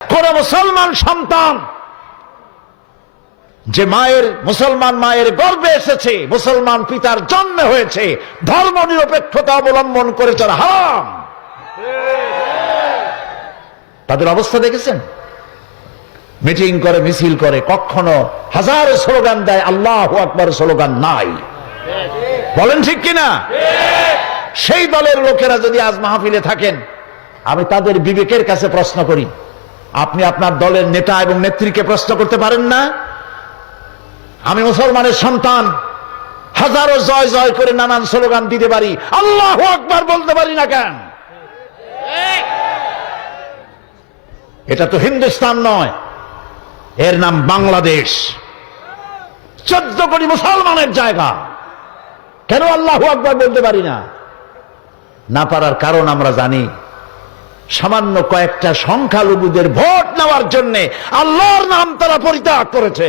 কোন মুসলমান সন্তান যে মুসলমান মায়ের গর্ভে এসেছে, মুসলমান পিতার জন্ম হয়েছে, ধর্ম নিরপেক্ষতা অবলম্বন করেছে, হারাম। তাদের অবস্থা দেখেছেন? মিটিং করে, মিছিল করে, কখনো হাজার স্লোগান দেয়, আল্লাহু আকবার স্লোগান নাই। বলেন ঠিক কিনা? সেই দলের লোকেরা যদি আজ মাহফিলে থাকেন, আমি তাদের বিবেকের কাছে প্রশ্ন করি, আপনি আপনার দলের নেতা এবং নেত্রীকে প্রশ্ন করতে পারেন না? আমি মুসলমানের সন্তান, হাজারো জয় জয় করে নানান স্লোগান দিতে পারি, আল্লাহু আকবার বলতে পারি না কেন? এটা তো হিন্দুস্তান নয়, এর নাম বাংলাদেশ। 14 কোটি মুসলমানের জায়গা, কেন আল্লাহু আকবার বলতে পারি না? না পারার কারণ আমরা জানি, সামান্য কয়েকটা সংখ্যালঘুদের ভোট নেওয়ার জন্য আল্লাহর নাম তারা পরিত্যাগ করেছে।